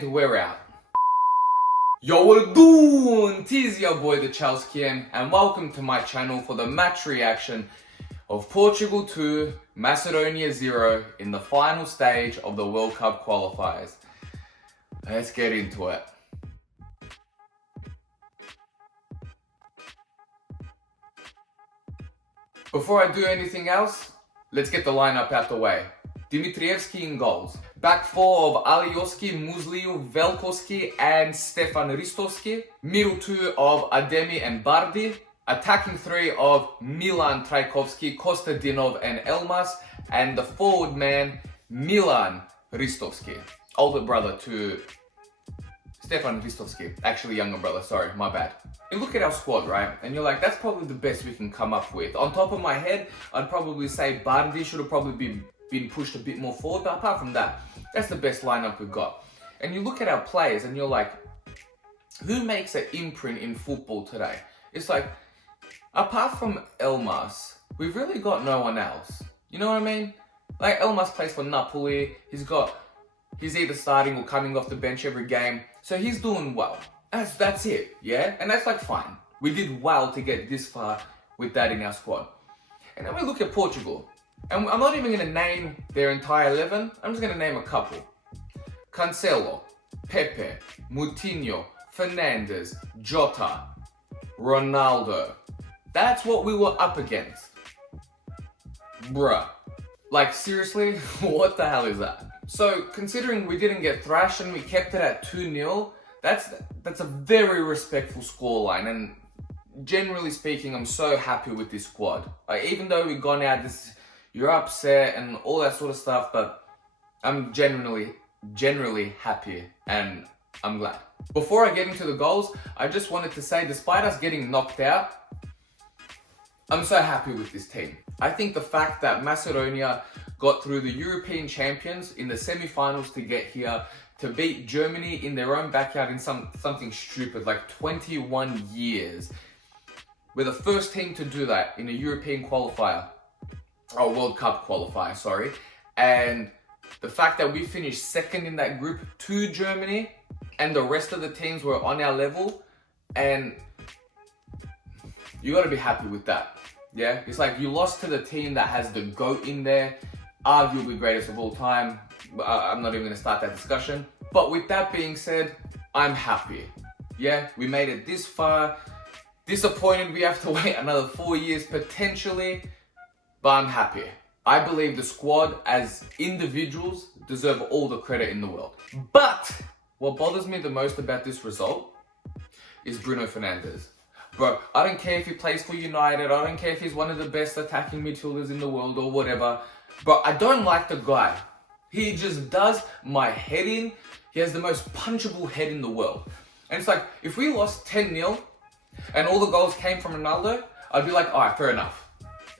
And we're out. Yo, what it doing? Tis your boy the Chelskian, and welcome to my channel for the match reaction of Portugal 2, Macedonia 0 in the final stage of the World Cup qualifiers. Let's get into it. Before I do anything else, let's get the lineup out the way. Dimitrievski in goals. Back four of Alioski, Musliu, Velkoski and Stefan Ristovski. Middle two of Ademi and Bardi. Attacking three of Milan Trajkovski, Kostadinov and Elmas. And the forward man, Milan Ristovski. Older brother to Stefan Ristovski. Actually younger brother, sorry, my bad. You look at our squad, right? And you're like, that's probably the best we can come up with. On top of my head, I'd probably say Bardi should have probably been pushed a bit more forward. But apart from that, that's the best lineup we've got. And you look at our players and you're like, who makes an imprint in football today? It's like, apart from Elmas, we've really got no one else. You know what I mean? Like, Elmas plays for Napoli. He's either starting or coming off the bench every game. So he's doing well. That's it, yeah? And that's like fine. We did well to get this far with that in our squad. And then we look at Portugal. And I'm not even going to name their entire 11. I'm just going to name a couple. Cancelo, Pepe, Moutinho, Fernandes, Jota, Ronaldo. That's what we were up against. Bruh. Like, seriously? What the hell is that? So, considering we didn't get thrashed and we kept it at 2-0, that's a very respectful scoreline. And generally speaking, I'm so happy with this squad. Like, even though we've gone out, you're upset and all that sort of stuff, but I'm generally happy and I'm glad. Before I get into the goals, I just wanted to say, despite us getting knocked out, I'm so happy with this team. I think the fact that Macedonia got through the European champions in the semi-finals to get here, to beat Germany in their own backyard in something stupid like 21 years. We're the first team to do that in a European qualifier. Or World Cup qualifier, sorry. And the fact that we finished second in that group to Germany and the rest of the teams were on our level, and you gotta be happy with that. Yeah, it's like you lost to the team that has the GOAT in there, arguably greatest of all time. I'm not even gonna start that discussion. But with that being said, I'm happy. Yeah, we made it this far. Disappointed we have to wait another 4 years potentially, but I'm happy. I believe the squad as individuals deserve all the credit in the world. But what bothers me the most about this result is Bruno Fernandes. Bro, I don't care if he plays for United, I don't care if he's one of the best attacking midfielders in the world or whatever, but I don't like the guy. He just does my head in. He has the most punchable head in the world. And it's like, if we lost 10-0 and all the goals came from Ronaldo, I'd be like, alright, fair enough.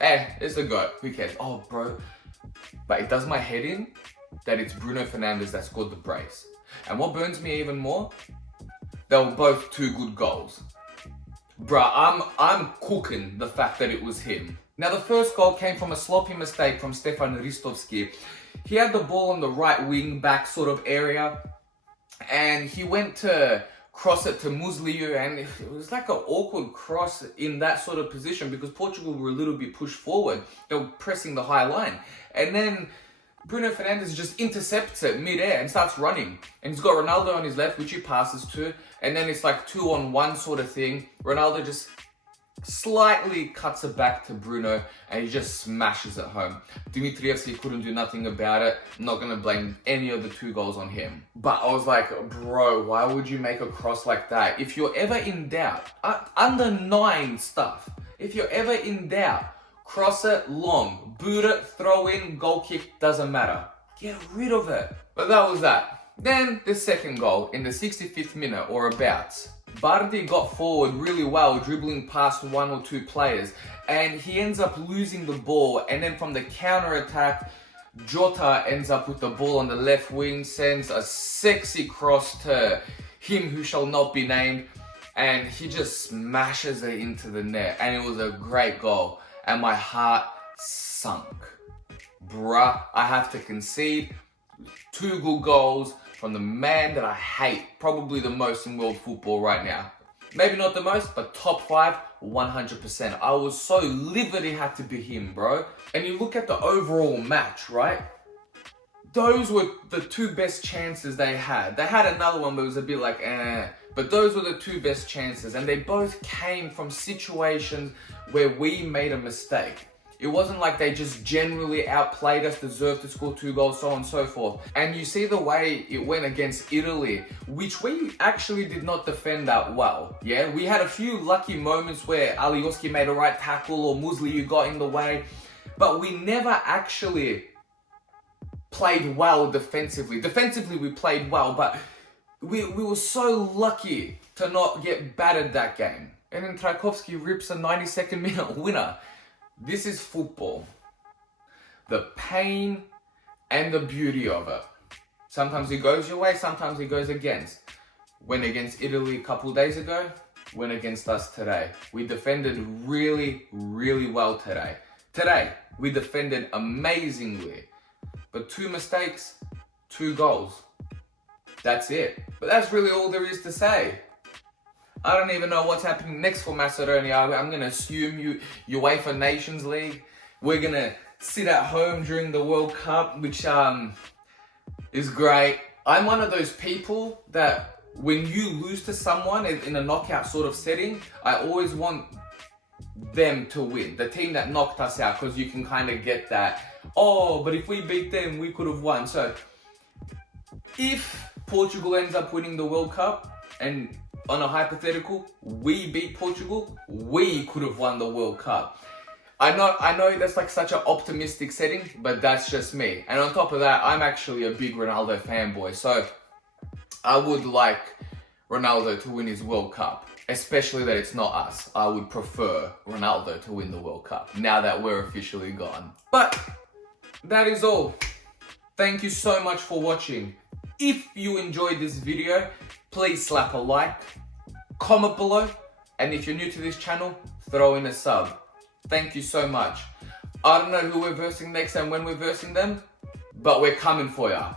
It's a GOAT, who cares? Oh, bro. But it does my head in that it's Bruno Fernandes that scored the brace. And what burns me even more, they were both two good goals. Bruh, I'm cooking the fact that it was him. Now, the first goal came from a sloppy mistake from Stefan Ristovski. He had the ball on the right wing back sort of area, and he went to cross it to Musliu, and it was like an awkward cross in that sort of position because Portugal were a little bit pushed forward. They were pressing the high line. And then Bruno Fernandes just intercepts it mid-air and starts running. And he's got Ronaldo on his left, which he passes to. And then it's like 2-on-1 sort of thing. Ronaldo just slightly cuts it back to Bruno and he just smashes it home. Dimitrievski couldn't do nothing about it. I'm not going to blame any of the two goals on him. But I was like, bro, why would you make a cross like that? If you're ever in doubt, under 9 stuff, if you're ever in doubt, cross it long, boot it, throw in, goal kick, doesn't matter. Get rid of it. But that was that. Then the second goal in the 65th minute or abouts. Bardi got forward really well, dribbling past 1 or 2 players, and he ends up losing the ball, and then from the counter attack, Jota ends up with the ball on the left wing, sends a sexy cross to him who shall not be named, and he just smashes it into the net, and it was a great goal, and my heart sunk. Bruh, I have to concede. 2 good goals, from the man that I hate probably the most in world football right now. Maybe not the most, but top 5, 100%. I was so livid it had to be him, bro. And you look at the overall match, right? Those were the 2 best chances they had. They had another one, but it was a bit like, But those were the 2 best chances. And they both came from situations where we made a mistake. It wasn't like they just generally outplayed us, deserved to score 2 goals, so on and so forth. And you see the way it went against Italy, which we actually did not defend that well. Yeah, we had a few lucky moments where Alioski made a right tackle or Musley got in the way, but we never actually played well defensively. Defensively, we played well, but we were so lucky to not get battered that game. And then Trajkovski rips a 92nd minute winner. This is football. The pain and the beauty of it. Sometimes it goes your way, sometimes it goes against. Went against Italy a couple days ago, went against us today. We defended really, really well today. Today, we defended amazingly. But 2 mistakes, 2 goals. That's it. But that's really all there is to say. I don't even know what's happening next for Macedonia. I'm going to assume UEFA Nations League. We're going to sit at home during the World Cup, which is great. I'm one of those people that when you lose to someone in a knockout sort of setting, I always want them to win. The team that knocked us out, because you can kind of get that, oh, but if we beat them, we could have won. So if Portugal ends up winning the World Cup, and on a hypothetical, we beat Portugal, we could have won the World Cup. I know that's like such an optimistic setting, but that's just me. And on top of that, I'm actually a big Ronaldo fanboy, so I would like Ronaldo to win his World Cup, especially that it's not us. I would prefer Ronaldo to win the World Cup now that we're officially gone. But that is all. Thank you so much for watching. If you enjoyed this video, please slap a like, comment below, and if you're new to this channel, throw in a sub. Thank you so much. I don't know who we're versing next and when we're versing them, but we're coming for ya.